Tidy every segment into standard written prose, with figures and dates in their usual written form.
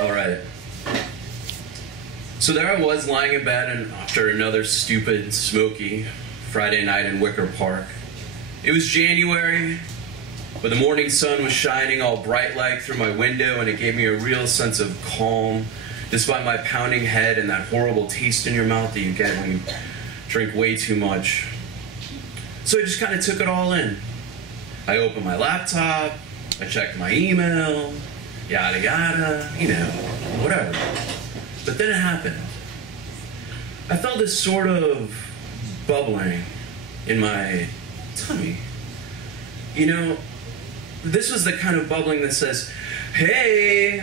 All right. So there I was lying in bed and after another stupid, smoky Friday night in Wicker Park. It was January, but the morning sun was shining all bright-like through my window, and it gave me a real sense of calm, despite my pounding head and that horrible taste in your mouth that you get when you drink way too much. So I just kind of took it all in. I opened my laptop, I checked my email, yada yada, you know, whatever. But then it happened. I felt this sort of bubbling in my tummy. You know, this was the kind of bubbling that says, hey,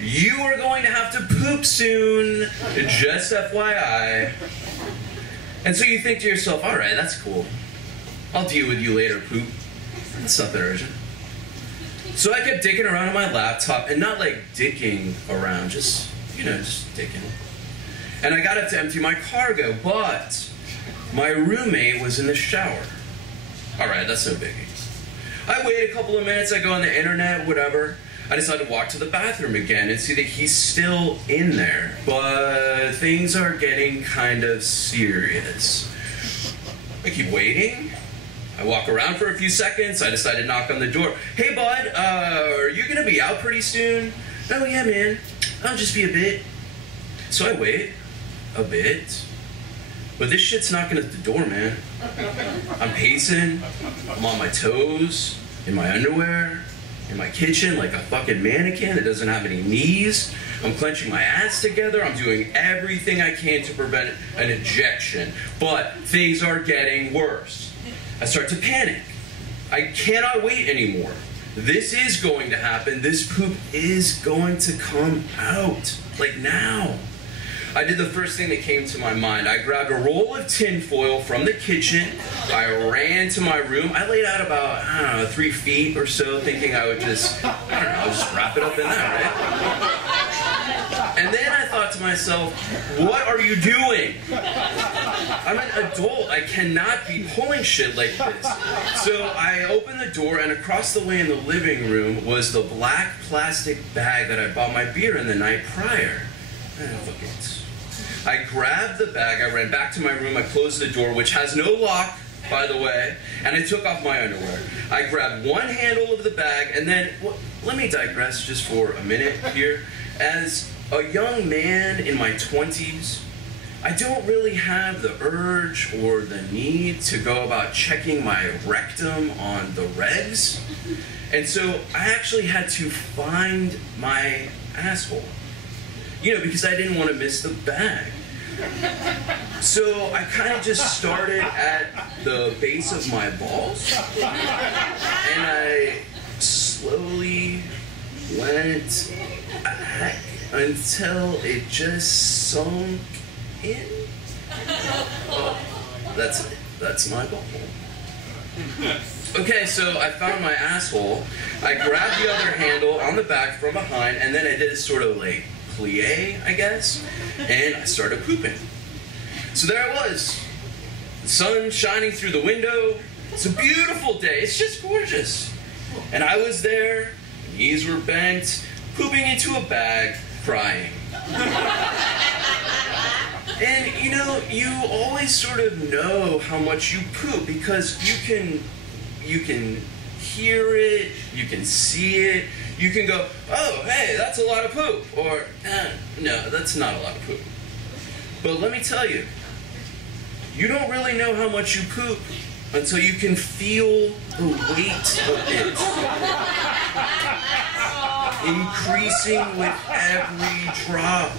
you are going to have to poop soon, just FYI. And so you think to yourself, all right, that's cool. I'll deal with you later, poop. It's nothing urgent. So I kept dicking around on my laptop, and not like dicking around, just, you know, just dicking. And I got up to empty my cargo, but my roommate was in the shower. All right, that's no biggie. I wait a couple of minutes, I go on the internet, whatever. I decide to walk to the bathroom again and see that he's still in there, but things are getting kind of serious. I keep waiting. I walk around for a few seconds. I decide to knock on the door. Hey, bud, are you gonna be out pretty soon? Oh, yeah, man. I'll just be a bit. So I wait a bit, but this shit's knocking at the door, man. I'm pacing. I'm on my toes, in my underwear, in my kitchen like a fucking mannequin that doesn't have any knees. I'm clenching my ass together. I'm doing everything I can to prevent an ejection, but things are getting worse. I start to panic. I cannot wait anymore. This is going to happen. This poop is going to come out. Like now. I did the first thing that came to my mind. I grabbed a roll of tin foil from the kitchen. I ran to my room. I laid out about, I don't know, 3 feet or so, thinking I would just, I don't know, just wrap it up in there, right? And then I thought to myself, what are you doing? I'm an adult. I cannot be pulling shit like this. So I opened the door, and across the way in the living room was the black plastic bag that I bought my beer in the night prior. I grabbed the bag, I ran back to my room, I closed the door, which has no lock, by the way, and I took off my underwear. I grabbed one handle of the bag, and then, let me digress just for a minute here. As a young man in my 20s, I don't really have the urge or the need to go about checking my rectum on the regs. And so I actually had to find my asshole. You know, because I didn't want to miss the bag. So I kind of just started at the base of my balls. And I slowly went back until it just sunk in. Oh, that's my butthole. Okay, so I found my asshole. I grabbed the other handle on the back from behind, and then I did a sort of like plie, I guess, and I started pooping. So there I was, the sun shining through the window. It's a beautiful day. It's just gorgeous. And I was there, knees were bent, pooping into a bag, crying. And you know, you always sort of know how much you poop because you can hear it, you can see it, you can go, oh, hey, that's a lot of poop, or, no, that's not a lot of poop. But let me tell you, you don't really know how much you poop until you can feel the weight of it increasing with every drop.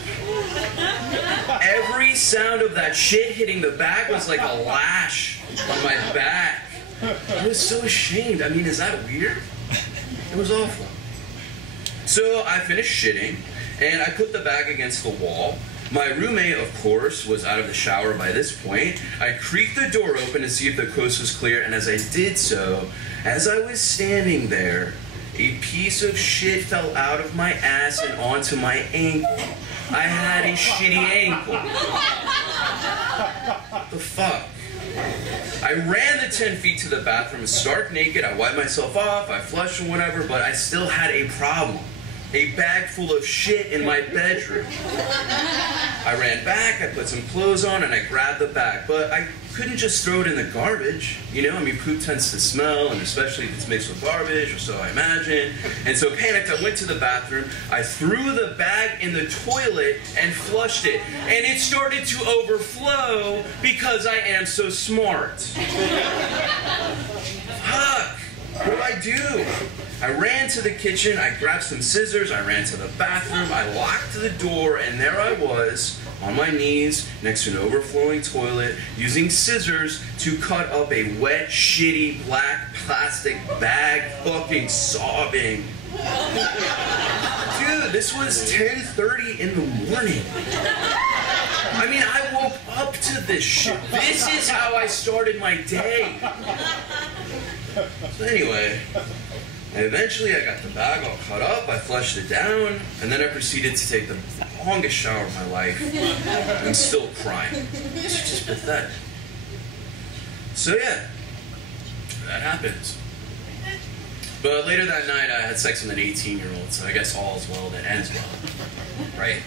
Every sound of that shit hitting the bag was like a lash on my back. I was so ashamed. I mean, is that weird? It was awful. So I finished shitting, and I put the bag against the wall. My roommate, of course, was out of the shower by this point. I creaked the door open to see if the coast was clear, and as I did so, as I was standing there, a piece of shit fell out of my ass and onto my ankle. I had a shitty ankle. What the fuck? I ran the 10 feet to the bathroom stark naked. I wiped myself off, I flushed and whatever, but I still had a problem. a bag full of shit in my bedroom. I ran back, I put some clothes on, and I grabbed the bag. But I couldn't just throw it in the garbage. You know, I mean, poop tends to smell, and especially if it's mixed with garbage, or so I imagine. And so panicked, I went to the bathroom, I threw the bag in the toilet and flushed it. And it started to overflow because I am so smart. Fuck! What do I do? I ran to the kitchen, I grabbed some scissors, I ran to the bathroom, I locked the door, and there I was, on my knees, next to an overflowing toilet, using scissors to cut up a wet, shitty, black plastic bag, fucking sobbing. Dude, this was 10:30 in the morning. I mean, I woke up to this shit. This is how I started my day. So anyway, eventually I got the bag all cut up, I flushed it down, and then I proceeded to take the longest shower of my life. I'm still crying. It's just pathetic. So yeah, that happens. But later that night I had sex with an 18-year-old, so I guess all's well that ends well. Right?